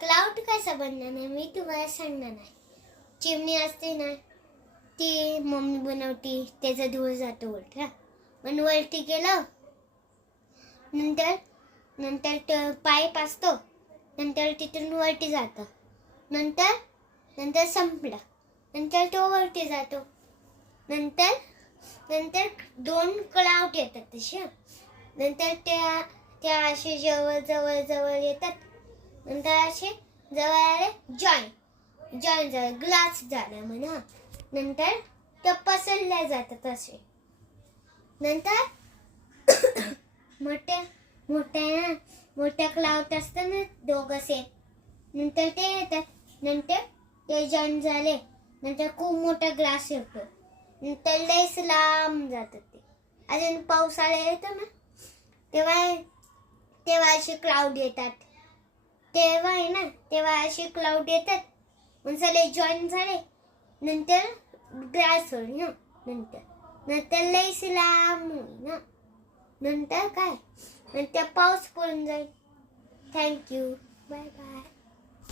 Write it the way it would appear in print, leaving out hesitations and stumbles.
Cloud कसा बनणार नाही मी तुम्हाला सांगणार नाही. चिमणी असते ना ती मम्मी बनवती, त्याचा धूर जातो वर. पण वरती गेलं नंतर पाईप असतो, नंतर तिथून वरती जातं, नंतर संपलं, नंतर तो वरती जातो, नंतर 2 क्लाउड येतात तसे. नंतर त्या असे जवळ येतात, नंतर असे जवळ आले जॉईन झालं, ग्लास झालं म्हणा. नंतर ते पसरल्या जातात असे. नंतर मोठ्या क्लाउड असतात ना दोघं सेम, नंतर ते येतात, नंतर ते जॉईन झाले, नंतर खूप मोठा ग्लास येतो, नंतर लयच लांब जातात ते. अजून पावसाळा येतो ना तेव्हा असे क्लाउड येतात, तेव्हा असे क्लाउड येतात, मग सगळे जॉईन झाले, नंतर ग्लास होईल ना, नंतर लयच लांब होईल ना, नंतर काय, नंतर पाऊस पडून जाईल. Thank you, bye bye.